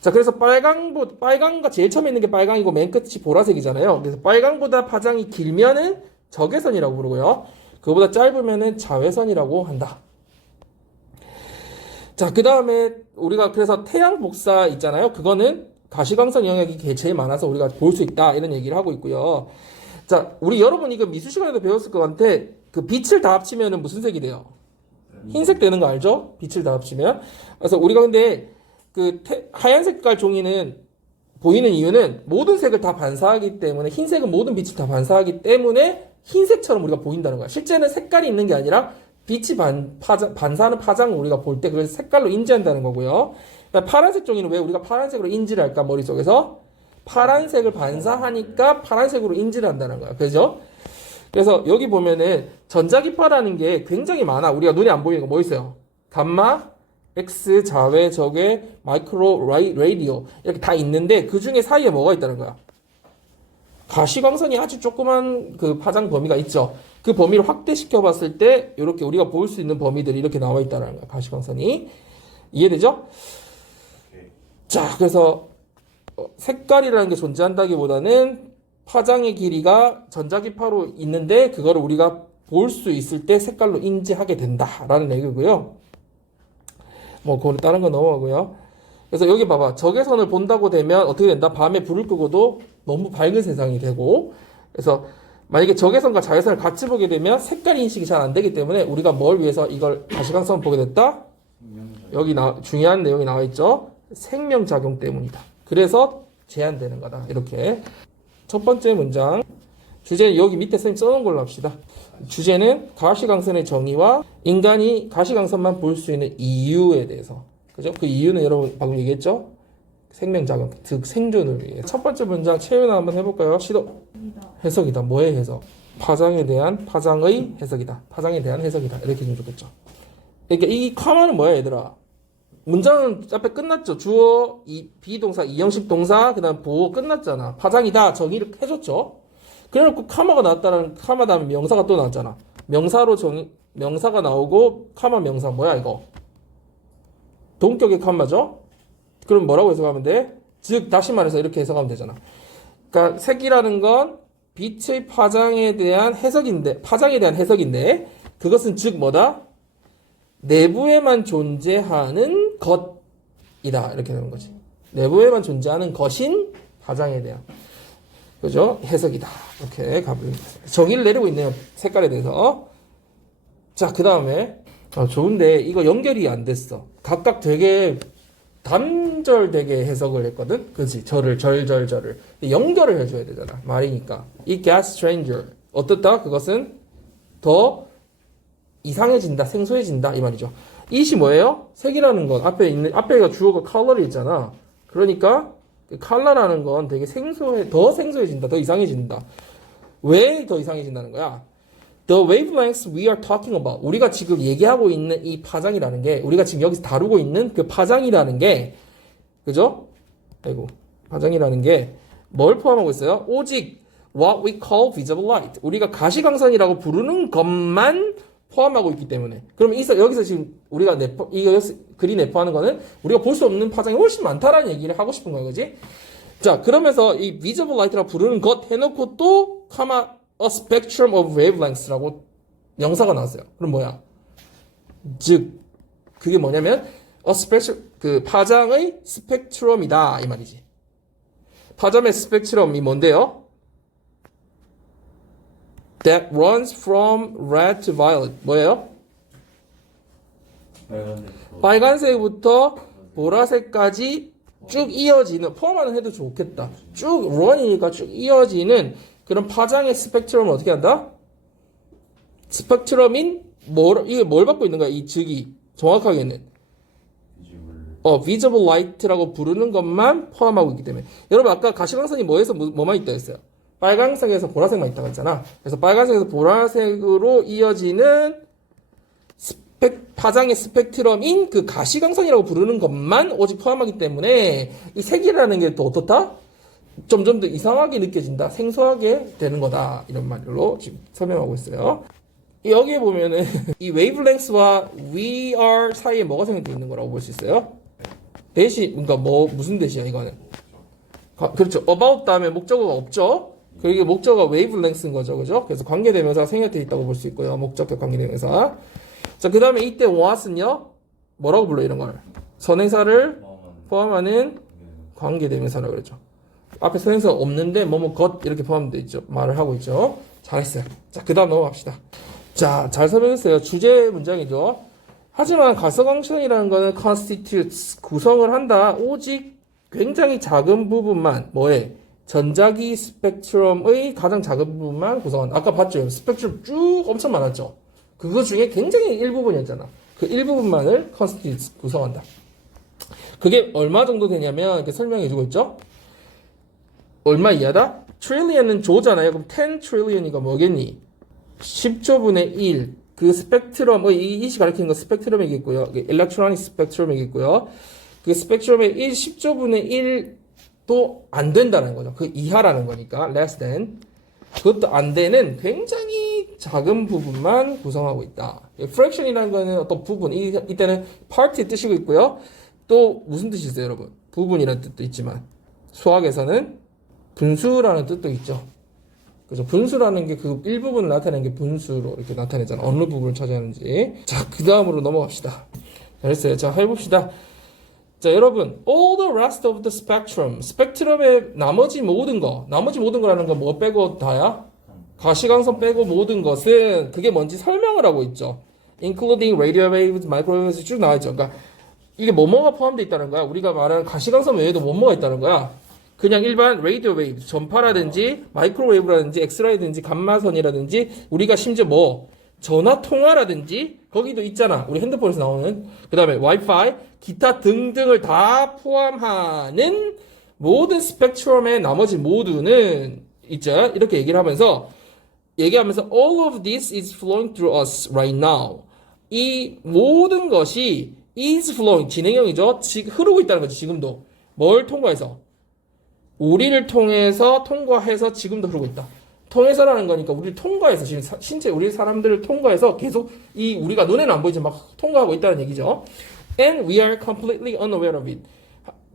자, 그래서 빨강과 제일 처음에 있는 게 빨강이고 맨 끝이 보라색이잖아요. 그래서 빨강보다 파장이 길면은 적외선이라고 부르고요. 그거보다 짧으면은 자외선이라고 한다. 자, 그 다음에 우리가 그래서 태양 복사 있잖아요. 그거는 가시광선 영역이 제일 많아서 우리가 볼 수 있다. 이런 얘기를 하고 있고요. 자, 우리 여러분 이거 미술 시간에도 배웠을 것 같은데, 그 빛을 다 합치면은 무슨 색이 돼요? 흰색 되는 거 알죠? 빛을 다 합치면. 그래서 우리가 근데 그 하얀 색깔 종이는 보이는 이유는 모든 색을 다 반사하기 때문에, 흰색은 모든 빛을 다 반사하기 때문에 흰색처럼 우리가 보인다는 거야. 실제는 색깔이 있는 게 아니라 빛이 반사하는 파장을 우리가 볼 때 그래서 색깔로 인지한다는 거고요. 그러니까 파란색 종이는 왜 우리가 파란색으로 인지를 할까? 머릿속에서 파란색을 반사하니까 파란색으로 인지를 한다는 거야. 그죠? 그래서 여기 보면은 전자기파라는 게 굉장히 많아. 우리가 눈에 안 보이는 거 뭐 있어요? 감마, X, 자외, 적외, 마이크로, 라디오 이렇게 다 있는데 그 중에 사이에 뭐가 있다는 거야? 가시광선이 아주 조그만 그 파장 범위가 있죠. 그 범위를 확대시켜 봤을 때 이렇게 우리가 볼 수 있는 범위들이 이렇게 나와 있다는 거야. 가시광선이. 이해되죠? 자, 그래서 색깔이라는 게 존재한다기보다는 파장의 길이가 전자기파로 있는데 그거를 우리가 볼 수 있을 때 색깔로 인지하게 된다라는 얘기고요. 뭐 그거는 다른 거 넘어가고요. 그래서 여기 봐봐. 적외선을 본다고 되면 어떻게 된다? 밤에 불을 끄고도 너무 밝은 세상이 되고, 그래서 만약에 적외선과 자외선을 같이 보게 되면 색깔 인식이 잘 안 되기 때문에 우리가 뭘 위해서 이걸 가시광선을 보게 됐다? 여기 중요한 내용이 나와 있죠. 생명작용 때문이다. 그래서 제한되는 거다. 이렇게. 첫 번째 문장. 주제는 여기 밑에 선생님 써놓은 걸로 합시다. 주제는 가시광선의 정의와 인간이 가시광선만 볼 수 있는 이유에 대해서. 그죠? 그 이유는 여러분 방금 얘기했죠? 생명작용, 즉 생존을 위해. 첫 번째 문장 채윤아 한번 해볼까요? 시도. 해석이다. 뭐의 해석? 파장에 대한 파장의 해석이다. 파장에 대한 해석이다. 이렇게 해주면 좋겠죠. 그러니까 이 커마는 뭐야, 얘들아? 문장은 앞에 끝났죠. 주어, 비동사, 이형식 동사, 그 다음 보호 끝났잖아. 파장이다. 정의를 해줬죠. 그래놓고 카마가 나왔다는, 카마 다음에 명사가 또 나왔잖아. 명사가 나오고, 카마 명사 뭐야, 이거? 동격의 카마죠? 그럼 뭐라고 해석하면 돼? 즉, 다시 말해서 이렇게 해석하면 되잖아. 그러니까 색이라는 건 빛의 파장에 대한 해석인데, 그것은 즉 뭐다? 내부에만 존재하는 것이다. 이렇게 되는 거지. 내부에만 존재하는 것인 파장에 대한. 그죠? 해석이다. 이렇게 정의를 내리고 있네요. 색깔에 대해서. 자, 그 다음에. 좋은데, 이거 연결이 안 됐어. 각각 되게 단절되게 해석을 했거든? 그치? 절을. 연결을 해줘야 되잖아. 말이니까. It gets stranger. 어떻다? 그것은 더 이상해진다, 생소해진다, 이 말이죠. it이 뭐예요? 색이라는 건 앞에가 주어가 color이 있잖아. 그러니까, 컬러라는 건 되게 더 생소해진다, 더 이상해진다. 왜 더 이상해진다는 거야? The wavelengths we are talking about. 우리가 지금 얘기하고 있는 이 파장이라는 게, 우리가 지금 여기서 다루고 있는 그 파장이라는 게, 그죠? 파장이라는 게 뭘 포함하고 있어요? 오직 what we call visible light. 우리가 가시광선이라고 부르는 것만 포함하고 있기 때문에. 그럼 여기서 지금 우리가 글이 내포하는 거는 우리가 볼 수 없는 파장이 훨씬 많다라는 얘기를 하고 싶은 거야, 그지? 자, 그러면서 이 visible light라고 부르는 것 해놓고 또, a spectrum of wavelengths라고 명사가 나왔어요. 그럼 뭐야? 즉, 그게 뭐냐면, 그 파장의 스펙트럼이다. 이 말이지. 파장의 스펙트럼이 뭔데요? That runs from red to violet. 뭐예요? 빨간색부터 보라색까지 쭉 이어지는, 포함하는 해도 좋겠다. 쭉 run이니까 쭉 이어지는 그런 파장의 스펙트럼을 어떻게 한다? 스펙트럼인 이게 뭘 받고 있는 거야? 이 즉이 정확하게는 visible light라고 부르는 것만 포함하고 있기 때문에. 여러분 아까 가시광선이 뭐에서 뭐만 있다 했어요? 빨간색에서 보라색만 있다고 했잖아. 그래서 빨간색에서 보라색으로 이어지는 파장의 스펙트럼인 그 가시광선이라고 부르는 것만 오직 포함하기 때문에 이 색이라는 게 또 어떻다? 점점 더 이상하게 느껴진다. 생소하게 되는 거다. 이런 말로 지금 설명하고 있어요. 여기에 보면은 이 웨이브랭스와 VR 사이에 뭐가 생겨져 있는 거라고 볼 수 있어요? 대시, 그러니까 무슨 대시야 이거는? 그렇죠. about 다음에 목적어가 없죠. 그리고 목적어가 웨이브랭스인 거죠, 그죠? 그래서 관계대명사가 생략되어 있다고 볼 수 있고요. 목적격 관계대명사. 자, 그 다음에 이때 what은요? 뭐라고 불러 이런 걸? 선행사를 포함하는 관계대명사라고 그러죠. 앞에 선행사가 없는데 뭐뭐 것 이렇게 포함되어 있죠. 말을 하고 있죠. 잘했어요. 자, 그 다음 넘어갑시다. 자, 잘 설명했어요. 주제 문장이죠. 하지만 가시광선이라는 거는 constitutes, 구성을 한다. 오직 굉장히 작은 부분만, 뭐에? 전자기 스펙트럼의 가장 작은 부분만 구성한다. 아까 봤죠? 스펙트럼 쭉 엄청 많았죠? 그거 중에 굉장히 일부분이었잖아. 그 일부분만을 constitutes, 구성한다. 그게 얼마 정도 되냐면, 이렇게 설명해주고 있죠? 얼마 이하다? trillion은 조잖아요. 그럼 10 trillion이가 뭐겠니? 10조분의 1. 그 스펙트럼의, 이시 가리키는 거 스펙트럼이겠고요. 일렉트로닉 스펙트럼이겠고요. 그 스펙트럼의 10조분의 1도 안 된다는 거죠. 그 이하라는 거니까. less than. 그것도 안 되는 굉장히 작은 부분만 구성하고 있다. fraction이라는 거는 어떤 부분. 이때는 part의 뜻이고 있고요. 또 무슨 뜻이 있어요, 여러분? 부분이라는 뜻도 있지만. 수학에서는 분수라는 뜻도 있죠. 그죠? 분수라는 게 그 일부분을 나타내는 게 분수로 이렇게 나타내잖아. 어느 부분을 차지하는지. 자, 그 다음으로 넘어갑시다. 잘했어요. 자, 해봅시다. 자, 여러분. All the rest of the spectrum. 스펙트럼의 나머지 모든 거라는 건 뭐 빼고 다야? 가시광선 빼고 모든 것은 그게 뭔지 설명을 하고 있죠. Including radio waves, microwave waves 쭉 나와있죠. 그러니까 이게 뭐뭐가 포함되어 있다는 거야. 우리가 말하는 가시광선 외에도 뭐뭐가 있다는 거야. 그냥 일반 라디오 웨이브, 전파라든지 마이크로웨이브라든지 엑스라이든지 감마선이라든지 우리가 심지어 전화 통화라든지 거기도 있잖아. 우리 핸드폰에서 나오는. 그다음에 와이파이, 기타 등등을 다 포함하는 모든 스펙트럼의 나머지 모두는 있죠. 이렇게 얘기하면서 all of this is flowing through us right now. 이 모든 것이 is flowing, 진행형이죠. 흐르고 있다는 거죠. 지금도. 뭘 통과해서? 우리를 통해서 통과해서 지금도 흐르고 있다. 통해서라는 거니까 우리를 통과해서 지금 신체 우리 사람들을 통과해서 계속 우리가 눈에는 안 보이지만 막 통과하고 있다는 얘기죠. And we are completely unaware of it.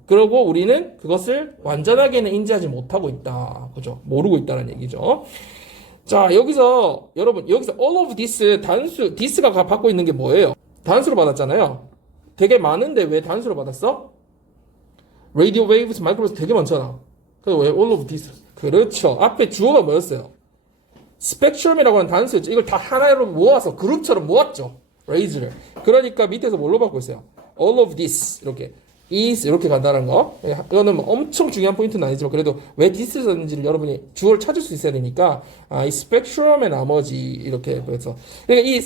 그리고 우리는 그것을 완전하게는 인지하지 못하고 있다. 그죠? 모르고 있다는 얘기죠. 자, 여기서 all of this 단수 this가 받고 있는 게 뭐예요? 단수로 받았잖아요. 되게 많은데 왜 단수로 받았어? radio waves, microwaves 되게 많잖아. 그래서 왜 all of this? 그렇죠. 앞에 주어가 뭐였어요? 스펙트럼이라고 하는 단수였죠. 이걸 다 하나로 모아서 그룹처럼 모았죠. raise를. 그러니까 밑에서 뭘로 받고 있어요? all of this 이렇게 is 이렇게 간다는 거. 이거는 엄청 중요한 포인트는 아니지만 그래도 왜 this를 썼는지를 여러분이 주어를 찾을 수 있어야 되니까 이 스펙트럼의 나머지 이렇게 그래서 그러니까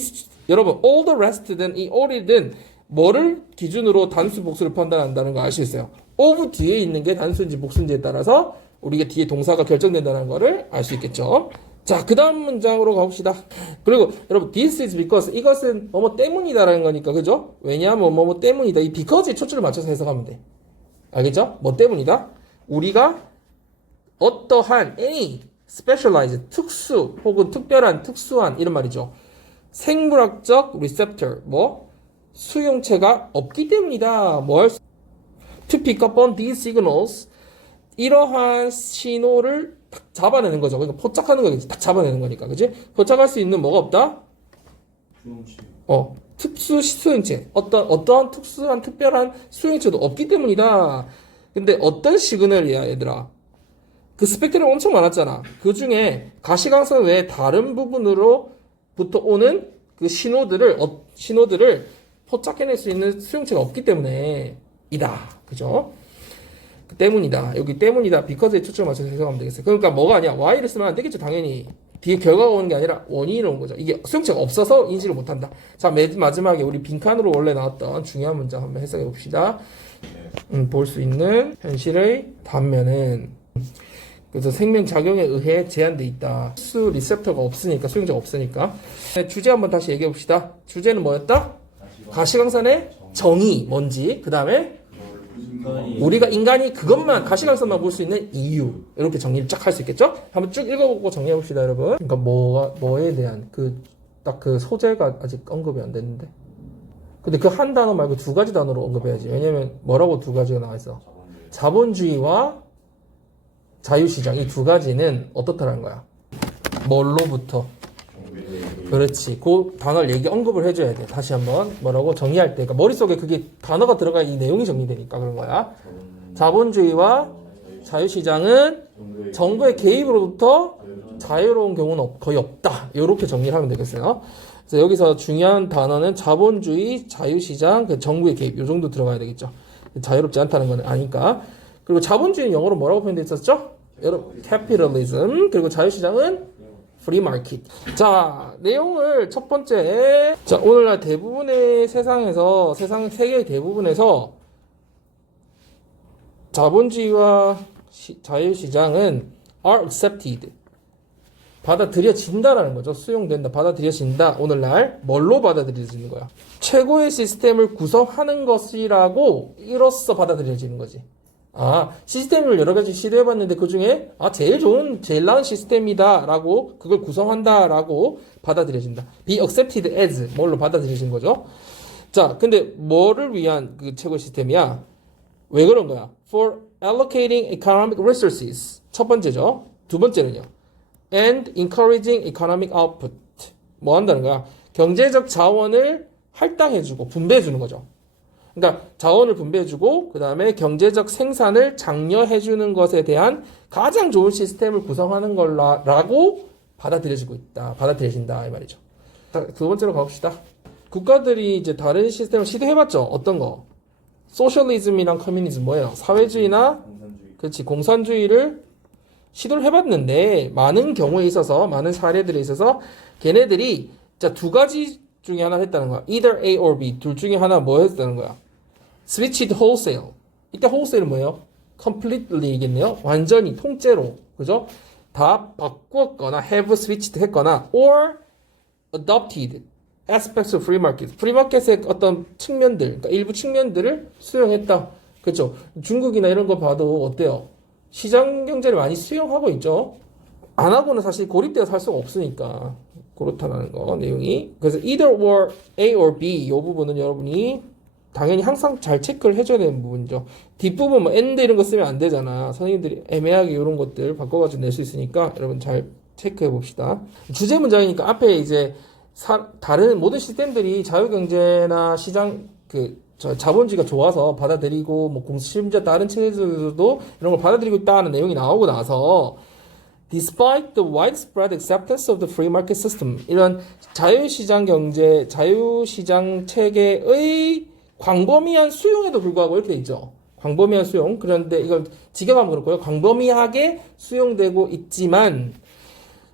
여러분 all the rest든 이 all이든 뭐를 기준으로 단수 복수를 판단한다는 거 알 수 있어요. of 뒤에 있는 게 단수인지 복수인지에 따라서 우리가 뒤에 동사가 결정된다는 거를 알 수 있겠죠. 자, 그 다음 문장으로 가봅시다. 그리고 여러분 this is because 이것은 뭐뭐 때문이다라는 거니까 그죠? 왜냐하면 뭐뭐 때문이다. 이 because에 초점을 맞춰서 해석하면 돼. 알겠죠? 뭐 때문이다? 우리가 어떠한 any specialized 특수 혹은 특별한 특수한 이런 말이죠. 생물학적 receptor 수용체가 없기 때문이다. to pick up on these signals 이러한 신호를 딱 잡아내는 거죠. 그러니까 포착하는 거겠지. 딱 잡아내는 거니까. 그지? 포착할 수 있는 뭐가 없다? 특수 수용체. 어떠한 특수한 특별한 수용체도 없기 때문이다. 근데 어떤 시그널이야, 얘들아? 그 스펙트럼 엄청 많았잖아. 그 중에 가시광선 외에 다른 부분으로부터 오는 그 신호들을 포착해낼 수 있는 수용체가 없기 때문에 그죠? 그 때문이다. 여기 때문이다. because에 초점을 맞춰서 해석하면 되겠어요. 그러니까 뭐가 아니야. while을 쓰면 안 되겠죠. 당연히. 뒤에 결과가 오는 게 아니라 원인이 오는 거죠. 이게 수용체가 없어서 인식을 못한다. 자, 맨 마지막에 우리 빈칸으로 원래 나왔던 중요한 문장 한번 해석해 봅시다. 볼 수 있는 현실의 단면은 그래서 생명작용에 의해 제한돼 있다. 수 리셉터가 없으니까, 수용자가 없으니까. 주제 한번 다시 얘기해 봅시다. 주제는 뭐였다? 가시광선의 정의 뭔지, 그 다음에 우리가 인간이 그것만 가시광선만 볼 수 있는 이유, 이렇게 정리를 쫙 할 수 있겠죠? 한번 쭉 읽어보고 정리해 봅시다, 여러분. 그러니까 뭐에 대한 딱 그 소재가 아직 언급이 안 됐는데. 근데 그 한 단어 말고 두 가지 단어로 언급해야지. 왜냐면 뭐라고 두 가지가 나와 있어? 자본주의와 자유시장, 이 두 가지는 어떻다라는 거야? 뭘로부터? 그렇지. 그 단어를 언급을 해줘야 돼. 다시 한번 뭐라고 정의할 때. 그러니까 머릿속에 그게 단어가 들어가 이 내용이 정리되니까 그런 거야. 자본주의와 자유시장은 정부의 개입으로부터 자유로운 경우는 거의 없다. 이렇게 정리를 하면 되겠어요. 그래서 여기서 중요한 단어는 자본주의, 자유시장, 그 정부의 개입. 이 정도 들어가야 되겠죠. 자유롭지 않다는 건 아니까. 그리고 자본주의는 영어로 뭐라고 표현되어 있었죠? 여러분, capitalism. 그리고 자유시장은 free market. 자, 내용을 첫 번째. 자, 오늘날 대부분의 세상 세계의 대부분에서 자본주의와 자유시장은 are accepted. 받아들여진다라는 거죠. 수용된다, 받아들여진다. 오늘날 뭘로 받아들여지는 거야? 최고의 시스템을 구성하는 것이라고 이로써 받아들여지는 거지. 시스템을 여러 가지 시도해봤는데 그 중에 제일 나은 시스템이다 라고 그걸 구성한다 라고 받아들여진다. be accepted as 뭘로 받아들여진 거죠. 자, 근데 뭐를 위한 그 최고 시스템이야? 왜 그런 거야? for allocating economic resources 첫 번째죠. 두 번째는요, and encouraging economic output 뭐 한다는 거야? 경제적 자원을 할당해주고 분배해주는 거죠. 그러니까 자원을 분배해주고 그 다음에 경제적 생산을 장려해주는 것에 대한 가장 좋은 시스템을 구성하는 거라고 받아들여진다 이 말이죠. 자, 두 번째로 가봅시다. 국가들이 이제 다른 시스템을 시도해봤죠. 어떤 거? 소셜리즘이랑 커뮤니즘 뭐예요? 사회주의나 공산주의를 시도를 해봤는데 많은 경우에 있어서 많은 사례들에 있어서 걔네들이 두 가지 중에 하나 했다는 거야. either A or B 둘 중에 하나 뭐 했다는 거야? switched wholesale. 이때 wholesale은 뭐예요? completely겠네요. 완전히 통째로, 그죠? 다 바꾸었거나 have switched 했거나 or adopted aspects of free market. free market의 어떤 측면들, 그러니까 일부 측면들을 수용했다. 그렇죠? 중국이나 이런 거 봐도 어때요? 시장 경제를 많이 수용하고 있죠. 안 하고는 사실 고립되어 살 수가 없으니까 그렇다는 거 내용이. 그래서 either or A or B 이 부분은 여러분이 당연히 항상 잘 체크를 해줘야 되는 부분이죠. 뒷부분 뭐 and 이런 거 쓰면 안 되잖아. 선생님들이 애매하게 이런 것들 바꿔가지고 낼 수 있으니까 여러분 잘 체크해 봅시다. 주제 문장이니까 앞에 이제 다른 모든 시스템들이 자유경제나 시장 자본주의가 좋아서 받아들이고 심지어 다른 체제들도 이런 걸 받아들이고 있다는 내용이 나오고 나서 Despite the widespread acceptance of the free market system, 이런 자유시장 경제, 자유시장 체계의 광범위한 수용에도 불구하고 이렇게 돼 있죠. 광범위한 수용. 그런데 이걸 직역하면 그렇고요. 광범위하게 수용되고 있지만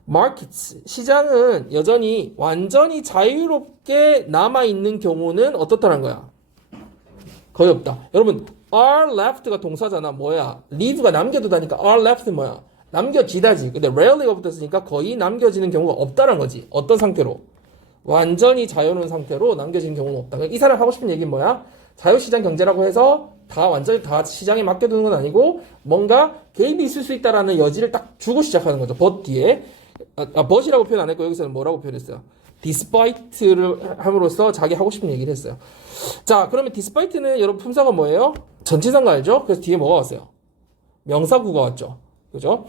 markets, 시장은 여전히 완전히 자유롭게 남아있는 경우는 어떻다는 거야? 거의 없다. 여러분, are left가 동사잖아. 뭐야? leave가 남겨두다니까 are left는 뭐야? 남겨지다지. 근데 rarely가 붙었으니까 거의 남겨지는 경우가 없다는 거지. 어떤 상태로? 완전히 자유로운 상태로 남겨지는 경우는 없다. 이 사람 하고 싶은 얘기는 뭐야? 자유시장 경제라고 해서 완전히 다 시장에 맡겨두는 건 아니고 뭔가 개입이 있을 수 있다라는 여지를 딱 주고 시작하는 거죠. but 뒤에. but이라고 표현 안 했고 여기서는 뭐라고 표현했어요? despite를 함으로써 자기 하고 싶은 얘기를 했어요. 자, 그러면 despite는 여러분 품사가 뭐예요? 전치사인 거 알죠? 그래서 뒤에 뭐가 왔어요? 명사구가 왔죠. 그죠?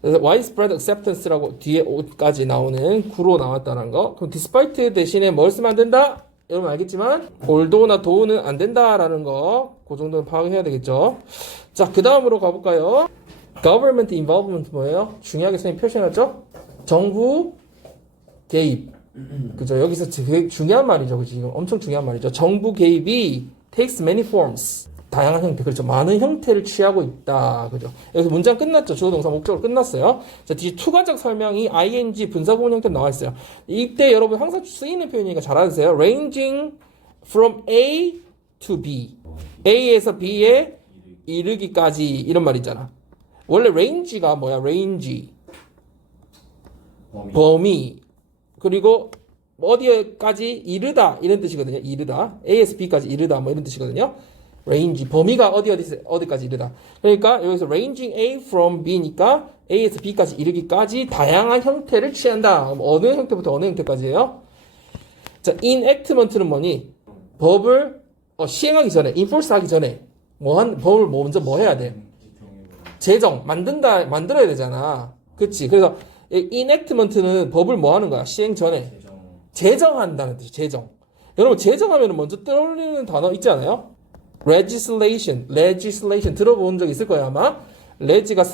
그래서 widespread acceptance라고 뒤에까지 나오는 구로 나왔다는 거. 그럼 despite 대신에 뭘 쓰면 안 된다? 여러분 알겠지만 although나 though는 안 된다라는 거. 그 정도는 파악해야 되겠죠. 자, 그 다음으로 가볼까요? government involvement 뭐예요? 중요하게 선생님 표시해놨죠? 정부 개입. 그죠? 여기서 되게 중요한 말이죠. 그죠? 지금 엄청 중요한 말이죠. 정부 개입이 takes many forms. 다양한 형태, 그렇죠. 많은 형태를 취하고 있다. 그죠. 여기서 문장 끝났죠. 주어 동사 목적으로 끝났어요. 자, 뒤에 투과적 설명이 ing 분사구문 형태로 나와 있어요. 이때 여러분 항상 쓰이는 표현이니까 잘 알아주세요. ranging from A to B. A에서 B에 이르기까지 이런 말 있잖아. 원래 range가 뭐야? range. 범위. 그리고 어디까지 이르다 이런 뜻이거든요. 이르다. A에서 B까지 이르다 뭐 이런 뜻이거든요. range 범위가 어디까지 이르다. 그러니까 여기서 ranging A from B니까 A에서 B까지 이르기까지 다양한 형태를 취한다. 어느 형태부터 어느 형태까지예요? 자, enactment는 뭐니? 법을 시행하기 전에, enforce 하기 전에 법을 먼저 뭐 해야 돼? 제정, 만들어야 되잖아. 그치? 그래서 enactment는 법을 뭐 하는 거야? 시행 전에. 제정한다는 뜻이 제정. 여러분 제정하면 먼저 떠올리는 단어 있지 않아요? legislation 들어본 적 있을 거예요 아마. 레지가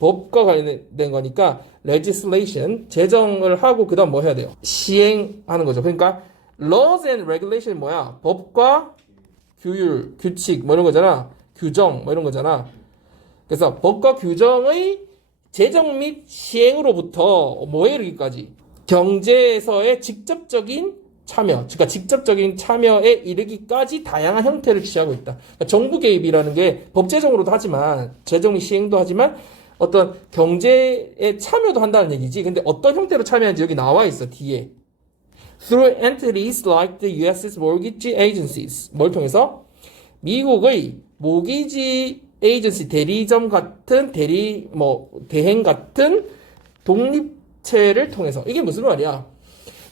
법과 관련된 거니까 legislation 제정을 하고 그다음 뭐 해야 돼요? 시행하는 거죠. 그러니까 laws and regulation 뭐야? 법과 규율, 규칙 뭐 이런 거잖아. 규정 뭐 이런 거잖아. 그래서 법과 규정의 제정 및 시행으로부터 뭐에 이르기까지 경제에서의 직접적인 참여, 그러니까 직접적인 참여에 이르기까지 다양한 형태를 취하고 있다. 그러니까 정부 개입이라는 게 법제정으로도 하지만 재정 및 시행도 하지만 어떤 경제에 참여도 한다는 얘기지. 근데 어떤 형태로 참여하는지 여기 나와 있어 뒤에. Through entities like the U.S.'s mortgage agencies. 뭘 통해서? 미국의 모기지 에이전시 대리점 같은 대행 같은 독립체를 통해서. 이게 무슨 말이야?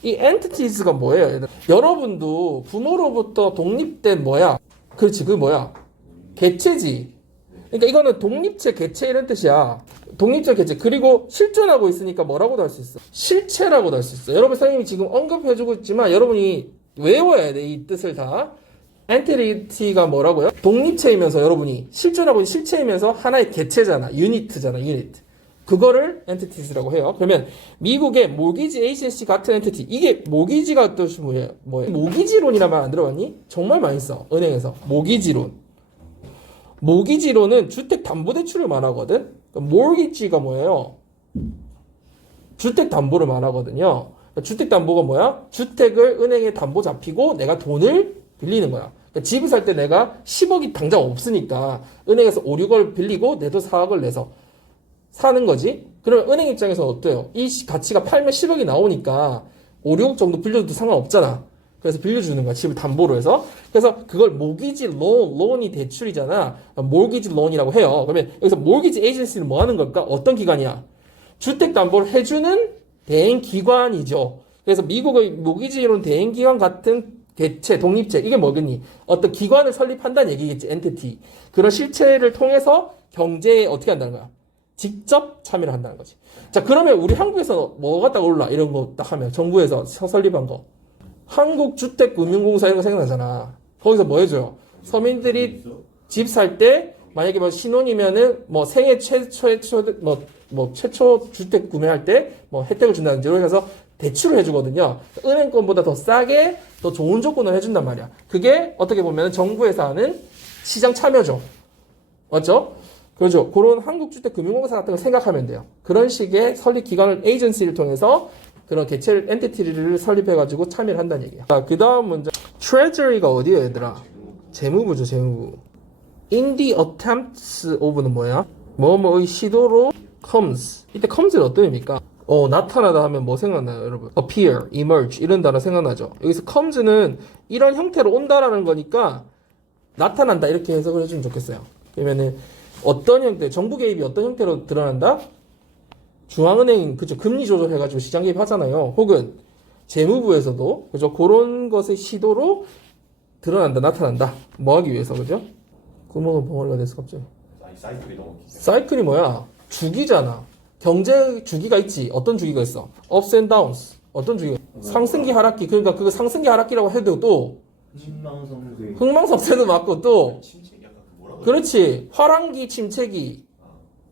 이 entities가 뭐예요? 여러분도 부모로부터 독립된 뭐야? 그렇지, 그 뭐야? 개체지. 그러니까 이거는 독립체, 개체 이런 뜻이야. 독립체, 개체. 그리고 실존하고 있으니까 뭐라고도 할 수 있어? 실체라고도 할 수 있어. 여러분 선생님이 지금 언급해주고 있지만 여러분이 외워야 돼, 이 뜻을 다. 엔티티가 뭐라고요? 독립체이면서 여러분이 실존하고 있는 실체이면서 하나의 개체잖아. 유니트잖아. 유니트. 그거를 엔티티스라고 해요. 그러면 미국의 모기지 에이전시 같은 엔티티. 이게 모기지가 뜻이 뭐예요? 모기지론이란 말 안 들어봤니? 정말 많이 써. 은행에서. 모기지론. 모기지론은 주택담보대출을 말하거든. 모기지가 뭐예요? 주택담보를 말하거든요. 주택담보가 뭐야? 주택을 은행에 담보 잡히고 내가 돈을 빌리는 거야. 그러니까 집을 살 때 내가 10억이 당장 없으니까 은행에서 5, 6억을 빌리고 내도 4억을 내서 사는 거지. 그러면 은행 입장에서 어때요? 이 가치가 팔면 10억이 나오니까 5, 6억 정도 빌려도 상관없잖아. 그래서 빌려주는 거야. 집을 담보로 해서. 그래서 그걸 모기지 론이 대출이잖아. 모기지 론이라고 해요. 그러면 여기서 모기지 에이전시는 뭐 하는 걸까? 어떤 기관이야? 주택담보를 해주는 대행기관이죠. 그래서 미국의 모기지론 대행기관 같은 개체, 독립체, 이게 뭐겠니? 어떤 기관을 설립한다는 얘기겠지, 엔티티. 그런 실체를 통해서 경제에 어떻게 한다는 거야? 직접 참여를 한다는 거지. 자, 그러면 우리 한국에서 뭐가 딱 올라? 이런 거 딱 하면, 정부에서 설립한 거. 한국주택금융공사 이런 거 생각나잖아. 거기서 뭐 해줘요? 서민들이 집 살 때, 만약에 뭐 신혼이면은, 뭐 생애 최초 주택 구매할 때, 뭐 혜택을 준다든지, 이렇게 해서 대출을 해주거든요. 은행권보다 더 싸게 더 좋은 조건을 해준단 말이야. 그게 어떻게 보면 정부에서 하는 시장 참여죠. 맞죠? 그렇죠. 그런 한국주택금융공사 같은 걸 생각하면 돼요. 그런 식의 설립 기관을 에이전시를 통해서 그런 개체를 엔티티를 설립해가지고 참여를 한다는 얘기야. 자, 그 다음 문제. Treasury가 어디에요, 얘들아? 재무부죠, 재무부. In the attempts of는 뭐야? 뭐뭐의 시도로 comes. 이때 comes는 어떤 의미입니까? 나타나다 하면 뭐 생각나요, 여러분? appear, emerge 이런 단어 생각나죠? 여기서 comes는 이런 형태로 온다라는 거니까 나타난다 이렇게 해석을 해주면 좋겠어요. 그러면은 어떤 형태, 정부 개입이 어떤 형태로 드러난다? 중앙은행, 그죠? 금리 조절해가지고 시장 개입하잖아요. 혹은 재무부에서도, 그죠? 그런 것의 시도로 드러난다, 나타난다. 뭐 하기 위해서, 그죠? 구멍은 벙어리가 돼서 갑자기. 사이클이 뭐야? 주기잖아. 경제 주기가 있지. 어떤 주기가 있어? ups and downs. 어떤 주기가 있어? 상승기 하락기. 그러니까 그거 상승기 하락기라고 해도 또 흥망성쇠도 맞고 또 그렇지. 화랑기 침체기.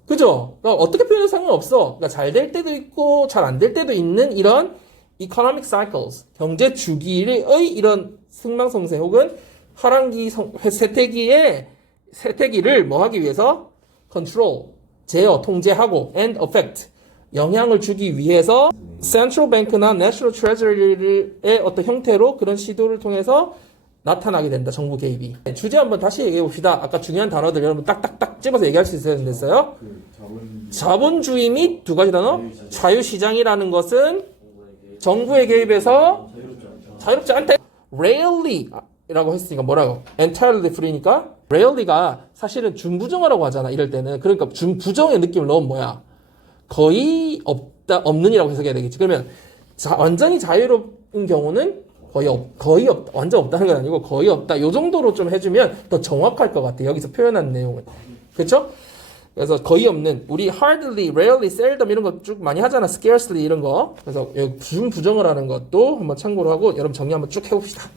그죠? 그러니까 어떻게 표현해도 상관없어. 그러니까 잘 될 때도 있고 잘 안 될 때도 있는 이런 economic cycles. 경제 주기의 이런 흥망성쇠 혹은 세태기를 뭐 하기 위해서 control, 제어, 통제하고 and affect, 영향을 주기 위해서 central bank나 national treasury의 어떤 형태로 그런 시도를 통해서 나타나게 된다. 정부 개입이. 주제 한번 다시 얘기해 봅시다. 아까 중요한 단어들 여러분 딱딱딱 집어서 얘기할 수 있어야 됐어요. 자본주의 및 두 가지 단어. 자유시장이라는 것은 정부의 개입에서 자유롭지 않다. Rarely 라고 했으니까 뭐라고? Entirely free니까 rarely가 사실은 준부정어라고 하잖아. 이럴 때는. 그러니까 준부정의 느낌을 넣으면 뭐야? 거의 없는이라고 해석해야 되겠지. 그러면 완전히 자유로운 경우는 거의 없다. 완전 없다는 건 아니고 거의 없다. 요 정도로 좀 해주면 더 정확할 것 같아. 여기서 표현한 내용은. 그렇죠? 그래서 거의 없는, 우리 hardly, rarely, seldom 이런 거 쭉 많이 하잖아. scarcely 이런 거. 그래서 준부정어라는 것도 한번 참고로 하고 여러분 정리 한번 쭉 해봅시다.